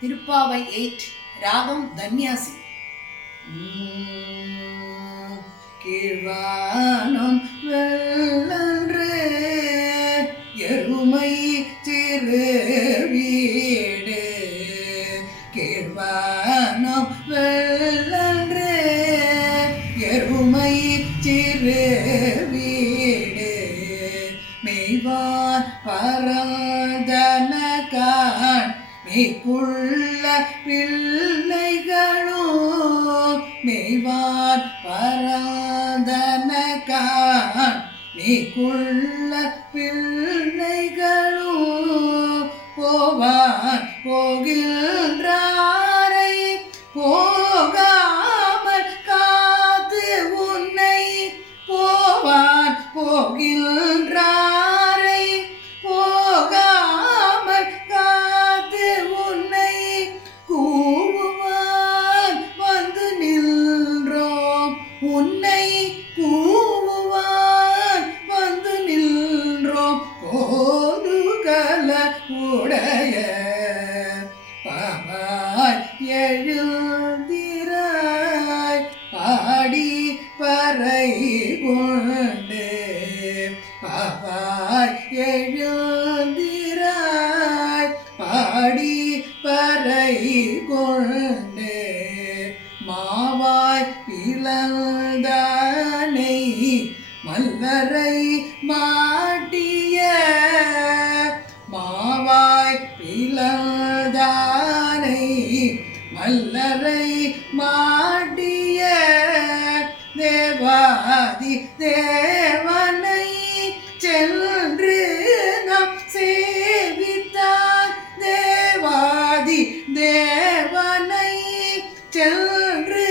திருப்பாவை 8 ராகம் தன்யாசி. கீழ்வானம் வெள்ளன்று எருமை சிறு வீடு, கீழ்வானம் வெள்ளன்று எருமை சிறு வீடு, மெய்வான் பரந்தனகான் மெய்க்குள்ள பிள்ளைகளும், மெய்வான் பரந்தனகான் மெய்க்குள்ள பிள்ளைகளும், போவான் போகின்றாரை போகாமல் காத்து உன்னை, போவான் போகின்றாரை போகாமல் காத்து உன்னை, கூவுவான் வந்து நின்றோம் உன்னை, கூவுவான் வந்து நின்றோம் கோதுகல உடைய பாவாய் எழுந்திராய் பாடி பறை கொண்டு, பாவாய் எழுந்திராய் பாடி பறை கொண்டு, மாவாய் பிளந்தானை மல்லரை மாட்டிய, மாவாய் பிளந்தானை மல்லரை மாட்டிய, தேவாதி தேவனை சென்று நாம் சேவித்தான், தேவாதி தேவனை சென்று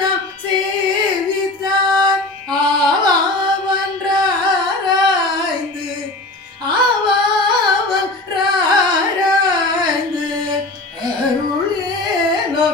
நாம் சேவித்தான், ஆவாவன்றாராய்ந்து ஆவாவன்றாராய்ந்து அருளேலோ